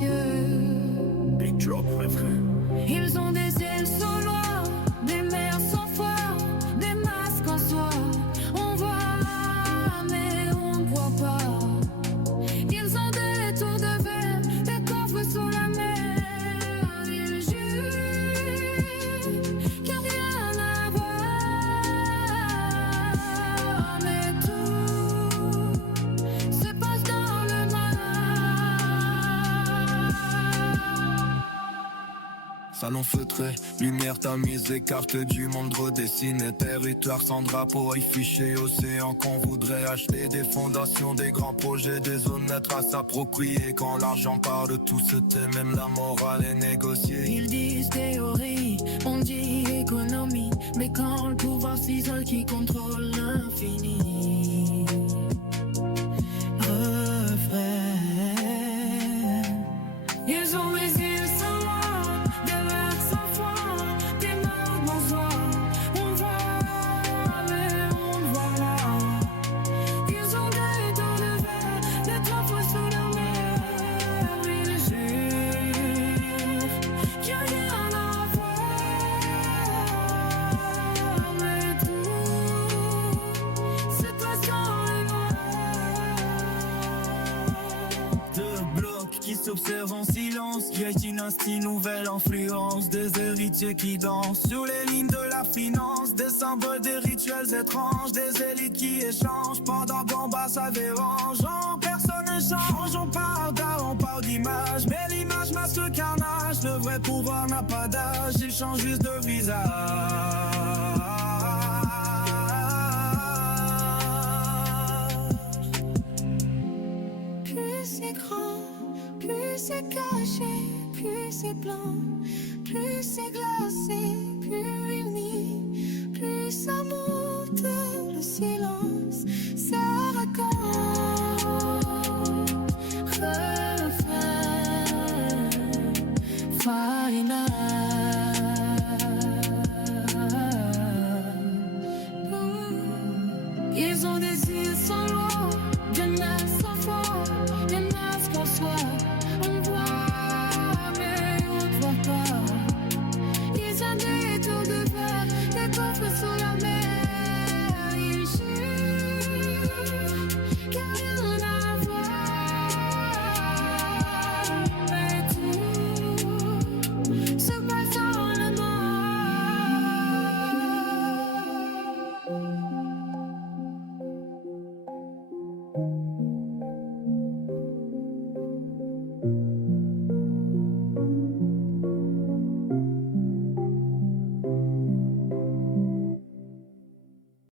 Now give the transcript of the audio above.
silencieux. Big drop, vrai frère. Ils ont des ailes sans loi, des mers sans foi, des masques en soie. On voit mais on ne voit pas. Ils ont des tours de verre, des coffres sous la mer. Ils jurent qu'il n'y a rien à voir, mais tout se passe dans le noir. Salon feutré, lumière tamise, écarte du monde redessiné. Territoire sans drapeau, affiché, océan qu'on voudrait acheter. Des fondations, des grands projets, des honnêtes à s'approprier. Quand l'argent part de tout se tait, même la morale est négociée. Ils disent théorie, on dit économie, mais quand le pouvoir s'isole, qui contrôle l'infini? Refrain. Ils ont les yeux sans loi, des vers sans foi, des mots dans soi. On voit mais on ne voit pas. Ils ont des tours de verre, des coffres sous la mer. Ils jurent qu'il n'y a rien à voir, mais tout se passe dans le noir. Deux blocs qui s'observent en silence, vieille dynastie, nouvelle influence. Des héritiers qui dansent sur les lignes de la finance. Des symboles, des rituels étranges, des élites qui échangent pendant combat, ça dérange. Personne ne change, on parle d'art, on parle d'image, mais l'image masque le carnage. Le vrai pouvoir n'a pas d'âge, il change juste de visage.